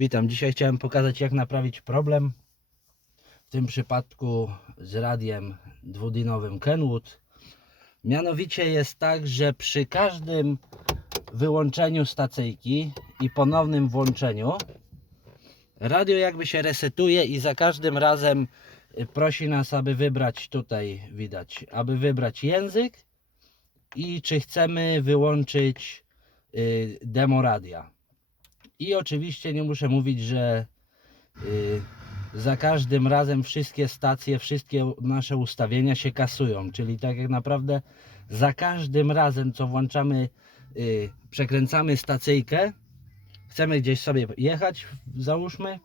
Witam. Dzisiaj chciałem pokazać jak naprawić problem. W tym przypadku z radiem dwudinowym Kenwood. Mianowicie jest tak, że przy każdym wyłączeniu stacyjki i ponownym włączeniu radio jakby się resetuje i za każdym razem prosi nas, aby wybrać tutaj widać, aby wybrać język i czy chcemy wyłączyć y, demo radia. I oczywiście nie muszę mówić, że y, za każdym razem wszystkie stacje, wszystkie nasze ustawienia się kasują. Czyli tak jak naprawdę za każdym razem, co włączamy, y, przekręcamy stacyjkę, chcemy gdzieś sobie jechać, załóżmy,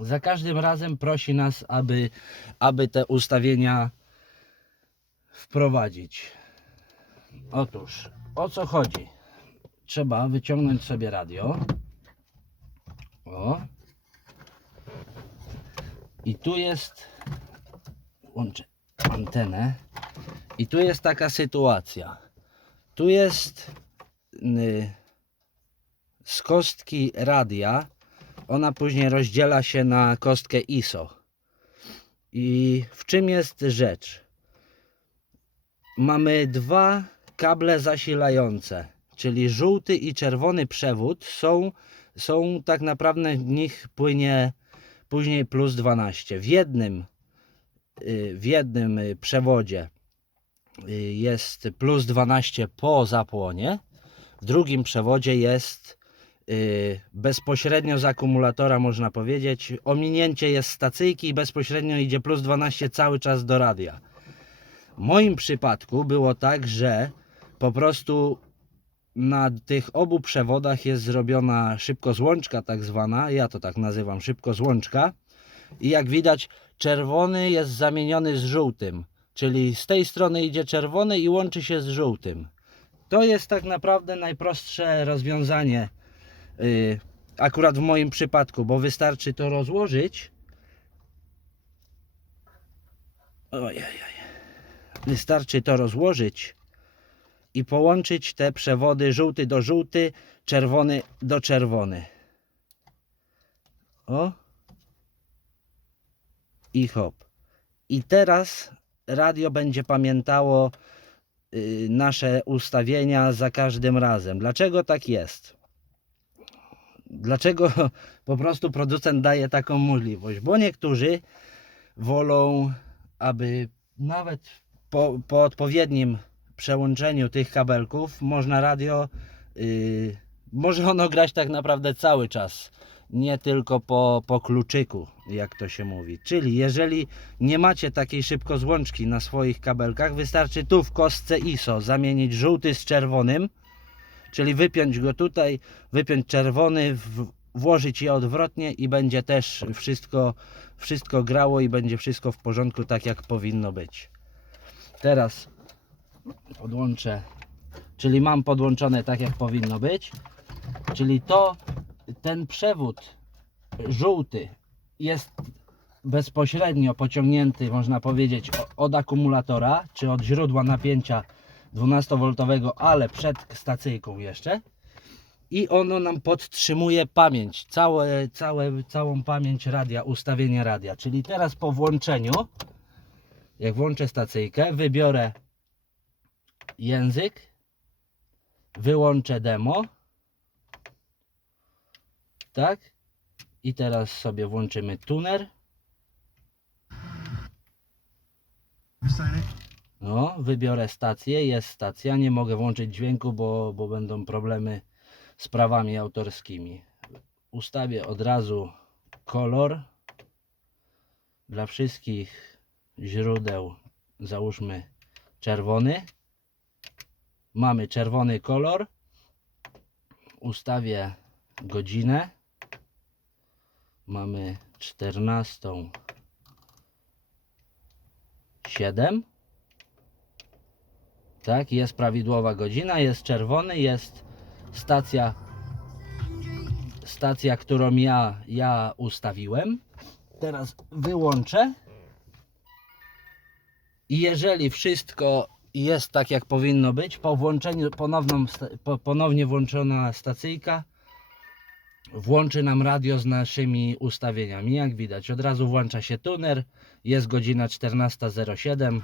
za każdym razem prosi nas, aby, aby te ustawienia wprowadzić. Otóż, o co chodzi? Trzeba wyciągnąć sobie radio. O. I tu jest. Łączę antenę. I tu jest taka sytuacja. Tu jest y, z kostki radia. Ona później rozdziela się na kostkę ISO. I w czym jest rzecz? Mamy dwa kable zasilające, czyli żółty i czerwony przewód są są tak naprawdę w nich płynie później plus 12. W jednym, y, w jednym y, przewodzie y, jest plus 12 po zapłonie, w drugim przewodzie jest bezpośrednio z akumulatora można powiedzieć. Ominięcie jest stacyjki i bezpośrednio idzie plus 12 cały czas do radia. W moim przypadku było tak, że po prostu na tych obu przewodach jest zrobiona szybkozłączka tak zwana, ja to tak nazywam szybkozłączka. I jak widać czerwony jest zamieniony z żółtym, czyli z tej strony idzie czerwony i łączy się z żółtym. To jest tak naprawdę najprostsze rozwiązanie yy, akurat w moim przypadku, bo wystarczy to rozłożyć. Ojej, wystarczy to rozłożyć i połączyć te przewody żółty do żółty, czerwony do czerwony. O. I hop. I teraz radio będzie pamiętało y, nasze ustawienia za każdym razem. Dlaczego tak jest? Dlaczego po prostu producent daje taką możliwość? Bo niektórzy wolą, aby nawet po, po odpowiednim przełączeniu tych kabelków można radio, yy, może ono grać tak naprawdę cały czas, nie tylko po, po kluczyku, jak to się mówi. Czyli jeżeli nie macie takiej szybkozłączki na swoich kabelkach, wystarczy tu w kostce ISO zamienić żółty z czerwonym, czyli wypiąć go tutaj, wypiąć czerwony, w, włożyć je odwrotnie i będzie też wszystko, wszystko grało i będzie wszystko w porządku tak jak powinno być. Teraz podłączę, czyli mam podłączone tak jak powinno być, czyli to, ten przewód żółty jest bezpośrednio pociągnięty, można powiedzieć, od akumulatora, czy od źródła napięcia 12V, ale przed stacyjką jeszcze. I ono nam podtrzymuje pamięć, całe, całe, całą pamięć radia, ustawienie radia. Czyli teraz po włączeniu, jak włączę stacyjkę, wybiorę język, wyłączę demo. Tak. I teraz sobie włączymy tuner. No, wybiorę stację, jest stacja. Nie mogę włączyć dźwięku, bo, bo będą problemy z prawami autorskimi. Ustawię od razu kolor dla wszystkich źródeł. Załóżmy czerwony mamy czerwony kolor. Ustawię godzinę. Mamy 14 7 tak jest prawidłowa godzina jest czerwony jest stacja stacja którą ja ja ustawiłem. Teraz wyłączę. I jeżeli wszystko jest tak jak powinno być, po włączeniu ponowną, ponownie włączona stacyjka, włączy nam radio z naszymi ustawieniami. Jak widać, od razu włącza się tuner, jest godzina 14.07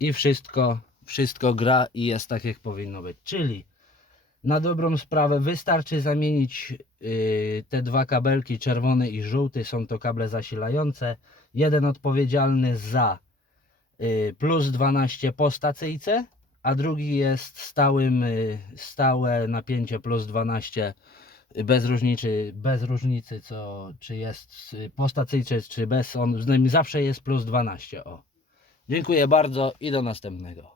i wszystko, wszystko gra i jest tak jak powinno być. Czyli na dobrą sprawę wystarczy zamienić yy, te dwa kabelki, czerwony i żółty, są to kable zasilające. Jeden odpowiedzialny za plus 12 po stacyjce, a drugi jest stałym, yy, stałe napięcie plus 12 yy, bez różnicy, bez różnicy co, czy jest po stacyjce, czy bez, on zawsze jest plus 12. O. Dziękuję bardzo i do następnego.